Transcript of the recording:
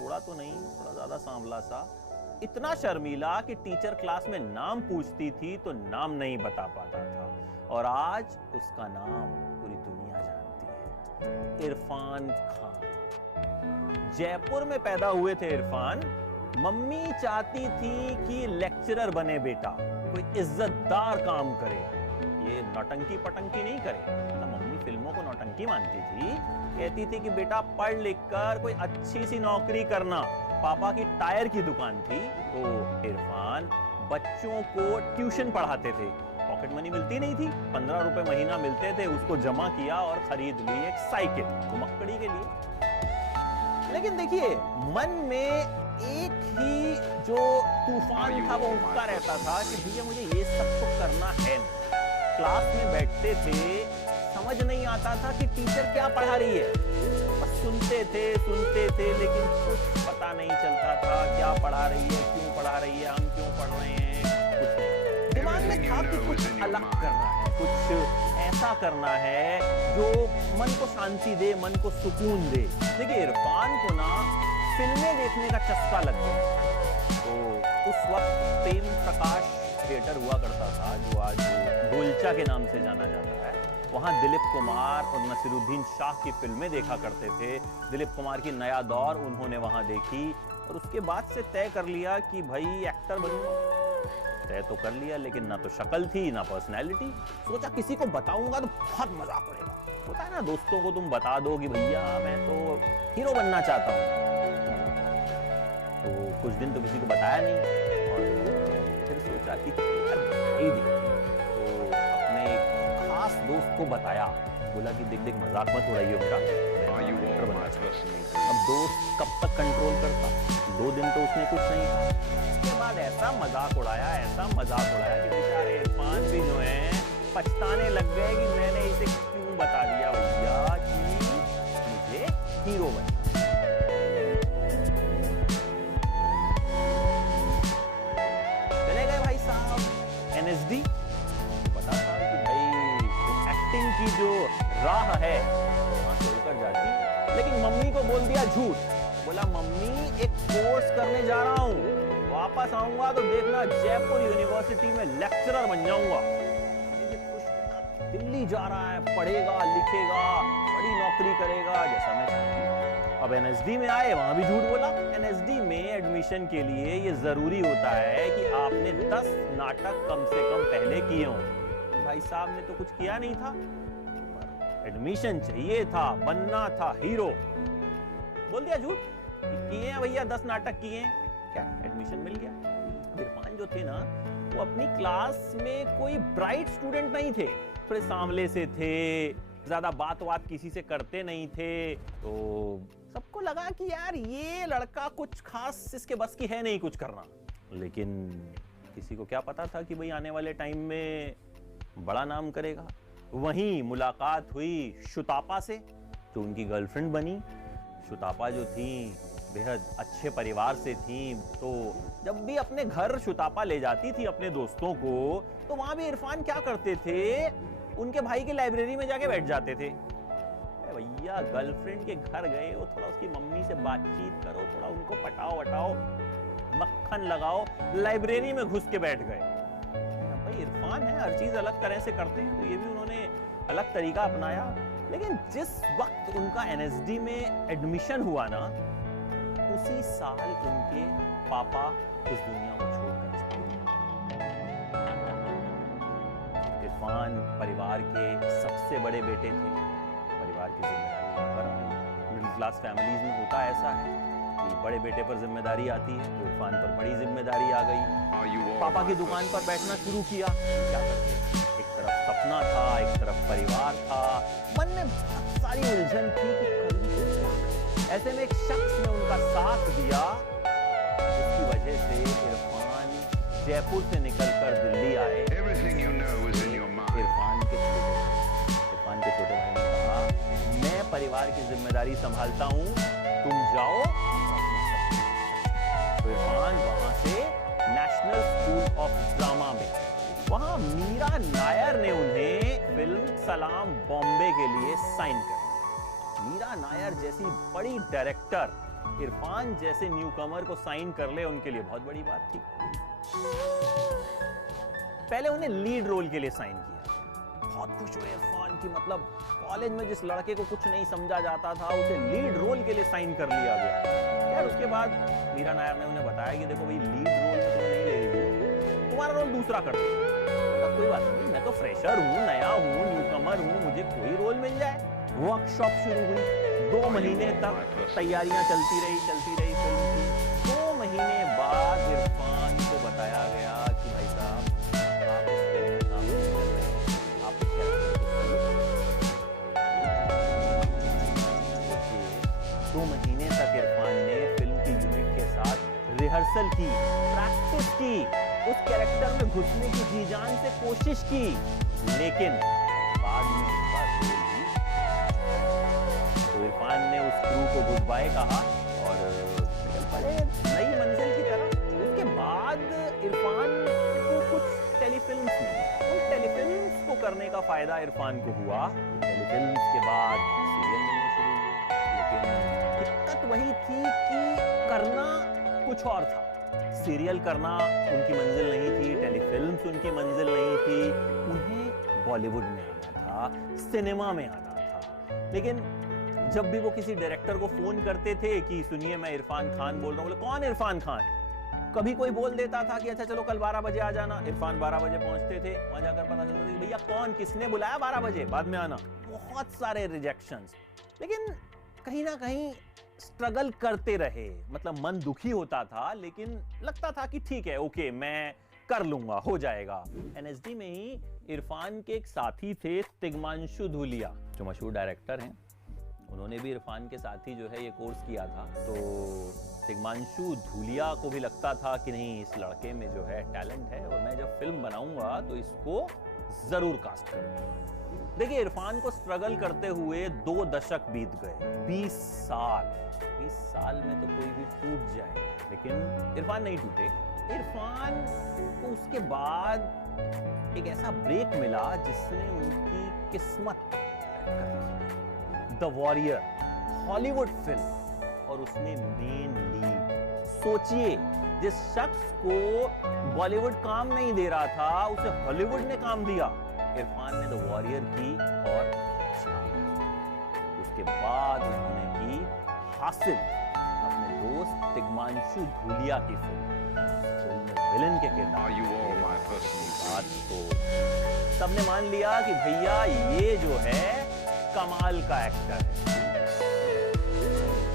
थोड़ा तो नहीं, थोड़ा ज्यादा सांवला सा, इतना शर्मीला कि टीचर क्लास में नाम पूछती थी तो नाम नहीं बता पाता था। और आज उसका नाम पूरी दुनिया जानती है, इरफान खान। जयपुर में पैदा हुए थे इरफान। मम्मी चाहती थी कि लेक्चरर बने बेटा, कोई इज्जतदार काम करे, ये नौटंकी पटंकी नहीं करे। तो मम्मी फिल्मों को नौटंकी मानती थी, कहती थी कि बेटा पढ़ लिख कर कोई अच्छी सी नौकरी करना। पापा की टायर की दुकान थी, तो इरफान बच्चों को ट्यूशन पढ़ाते थे। पॉकेट मनी मिलती नहीं थी, 15 रुपए महीना मिलते थे, उसको जमा किया और खरीद ली एक साइकिल घुमक्कड़ी के लिए। लेकिन देखिए, मन में एक ही जो तूफान था वो उठता रहता था कि भैया मुझे ये सब तो करना है। क्लास में बैठते थे, समझ नहीं आता था कि टीचर क्या पढ़ा रही है, बस सुनते थे, लेकिन कुछ पता नहीं चलता था क्या पढ़ा रही है, क्यों पढ़ा रही है, हम क्यों पढ़ रहे हैं, कुछ नहीं। दिमाग में था कि कुछ अलग करना है, कुछ ऐसा करना है जो मन को शांति दे, मन को सुकून दे। देखिए, इरफान को ना फिल्में देखने का चस्का लग गया। तो उस वक्त प्रेम प्रकाश थिएटर हुआ करता था, जो आज गोलचा के नाम से जाना जाता है। वहां दिलीप कुमार और नसीरुद्दीन शाह की फिल्में देखा करते थे। दिलीप कुमार की नया दौर उन्होंने वहां देखी और उसके बाद से तय कर लिया कि भाई एक्टर बनूंगा। तय तो कर लिया, लेकिन ना तो शक्ल थी ना पर्सनैलिटी। सोचा किसी को बताऊंगा तो बहुत मजा पड़ेगा। होता है ना, दोस्तों को तुम बता दो कि भैया मैं तो हीरो बनना चाहता हूँ, तो कुछ दिन तो किसी को बताया नहीं और फिर सोचा कि तो अपने खास दोस्त को बताया। बोला कि देख मजाक मत उड़ाइए मेरा, मैं एक्टर बनना चाहता हूं। अब दोस्त कब तक कंट्रोल करता, 2 दिन तो उसने कुछ नहीं कहा। उसके बाद ऐसा मजाक उड़ाया कि बेचारे इरफान भी जो है पछताने लग गए कि मैंने इसे क्यों बता दिया भैया कि मुझे हीरो बनना। चले गए भाई साहब NSD। पता था कि भाई एक्टिंग की जो राह है वहां से होकर जाती, लेकिन मम्मी को बोल दिया झूठ। बोला मम्मी एक कोर्स करने जा रहा हूं, वापस आऊंगा तो देखना जयपुर यूनिवर्सिटी में लेक्चरर बन जाऊंगा। दिल्ली जा रहा है, पढ़ेगा लिखेगा, बड़ी नौकरी करेगा जैसा मैं चाहती हूं। अब NSD में आए, वहां भी झूठ बोला। NSD में एडमिशन के लिए ये जरूरी होता है कि आपने 10 नाटक कम से कम पहले किए हों। भाई साहब ने तो कुछ किया नहीं था, एडमिशन चाहिए था, बनना था हीरो। बोल दिया झूठ, किए हैं भैया, 10 नाटक किए हैं, क्या एडमिशन मिल गया। इरफान जो थे ना, वो अपनी क्लास में कोई ब्राइट स्टूडेंट नहीं थे, थोड़े सांवले से थे, ज्यादा बात किसी से करते नहीं थे। तो सबको लगा कि यार ये लड़का कुछ खास इसके बस की है नहीं कुछ करना। लेकिन किसी को क्या पता था कि भाई आने वाले टाइम में बड़ा नाम करेगा। वहीं मुलाकात हुई शुतापा से, जो उनकी गर्लफ्रेंड बनी। शुतापा जो थी बेहद अच्छे परिवार से थी, तो जब भी अपने घर शुतापा ले जाती थी अपने दोस्तों को, तो वहां भी इरफान क्या करते थे, उनके भाई की लाइब्रेरी में जाके बैठ जाते थे। भैया गर्लफ्रेंड के घर गए हो, थोड़ा उसकी मम्मी से बातचीत करो, थोड़ा उनको पटाओ वटाओ, मक्खन लगाओ, लाइब्रेरी में घुस के बैठ गए। भाई इरफान है, हर चीज अलग तरह से करते हैं, तो ये भी उन्होंने अलग तरीका अपनाया। लेकिन जिस वक्त उनका NSD में एडमिशन हुआ ना, उसी साल उनके पापा इस दुनिया को छोड़कर चले गए। इरफान परिवार के सबसे बड़े बेटे थे, परिवार की जिम्मेदारी पर आई। मिडिल क्लास फैमिलीज में होता ऐसा है कि बड़े बेटे पर जिम्मेदारी आती है, तो इरफान पर बड़ी जिम्मेदारी आ गई। पापा की दुकान पर बैठना शुरू किया। क्या करते, एक तरफ सपना था, एक तरफ परिवार था, मन में बहुत सारी उलझन थी कि ऐसे में एक शख्स ने उनका साथ दिया, जिसकी वजह से इरफान जयपुर से निकलकर दिल्ली आए। इरफान के छोटे भाई ने कहा मैं परिवार की जिम्मेदारी संभालता हूं, तुम जाओ। तो इरफान वहां से नेशनल स्कूल ऑफ ड्रामा में, वहां मीरा नायर ने उन्हें फिल्म सलाम बॉम्बे के लिए साइन कर। मीरा नायर जैसी बड़ी डायरेक्टर इरफान जैसे न्यूकमर को साइन कर ले उनके लिए बहुत बड़ी बात थी। पहले उन्हें लीड रोल के लिए साइन किया, बहुत खुश हुए इरफान की, मतलब कॉलेज में जिस लड़के को कुछ नहीं समझा जाता था उसे लीड रोल के लिए साइन कर लिया गया। यार उसके बाद मीरा नायर ने उन्हें बताया कि देखो भाई लीड रोल में तुम्हें नहीं ले रही हूँ, तुम्हारा रोल दूसरा कर दो। तो कोई बात नहीं, मैं तो फ्रेशर हूँ, नया हूँ, न्यूकमर हूँ, मुझे कोई रोल मिल जाए। वर्कशॉप शुरू हुई, 2 महीने तक तैयारियां चलती रही फिल्म की। 2 महीने बाद इरफान को बताया गया कि भाई साहब आप इस फिल्म में काम नहीं कर रहे हैं, आप इस कैरेक्टर को 2 महीने तक इरफान ने फिल्म की यूनिट के साथ रिहर्सल की, प्रैक्टिस की, उस कैरेक्टर में घुसने की जी जान से कोशिश की, लेकिन बाद में उनका रोल ही तो इरफान ने उस क्रू को गुड बाय कहा और निकल पड़े नई मंजिल की तरफ। उसके बाद इरफान को कुछ टेलीफिल्म्स मिली, उन टेलीफिल्म्स को करने का फायदा इरफान को हुआ। टेलीफिल्म्स के बाद सीरियल मिलने शुरू हुए, लेकिन दिक्कत वही थी कि करना कुछ और था। सीरियल करना उनकी मंजिल नहीं थी, टेलीफिल्म्स उनकी मंजिल नहीं थी, उन्हें बॉलीवुड में आना था, सिनेमा में आना था। लेकिन जब भी वो किसी डायरेक्टर को फोन करते थे कि सुनिए मैं इरफान खान बोल रहा हूँ, बोले कौन इरफान खान? कभी कोई बोल देता था कि अच्छा चलो कल 12 बजे आ जाना। इरफान 12 बजे पहुंचते थे, वहां जाकर पता चलता था कि भैया कौन, किसने बुलाया 12 बजे, बाद में आना। बहुत सारे रिजेक्शंस, लेकिन कहीं ना कहीं स्ट्रगल करते रहे, मतलब मन दुखी होता था लेकिन लगता था कि ठीक है, ओके मैं कर लूंगा, हो जाएगा। एनएसडी में ही इरफान के एक साथी थे तिग्मांशु धूलिया, जो मशहूर डायरेक्टर हैं। उन्होंने भी इरफान के साथ ही जो है ये कोर्स किया था। तो तिग्मांशु धूलिया को भी लगता था कि नहीं, इस लड़के में जो है टैलेंट है और मैं जब फिल्म बनाऊंगा तो इसको जरूर कास्ट करूंगा। देखिए इरफान को स्ट्रगल करते हुए 2 दशक बीत गए, 20 साल में तो कोई भी टूट जाए, लेकिन इरफान नहीं टूटे। इरफान को उसके बाद एक ऐसा ब्रेक मिला जिसने उनकी किस्मत द वॉरियर, हॉलीवुड फिल्म, और उसमें मेन लीड। सोचिए, जिस शख्स को बॉलीवुड काम नहीं दे रहा था उसे हॉलीवुड ने काम दिया। इरफान ने द वॉरियर की और उसके बाद उन्होंने की हासिल, अपने दोस्त तिग्मांशु धूलिया की फिल्म में विलन के किरदार। बात तो सबने मान लिया कि भैया ये जो है कमाल का एक्टर है।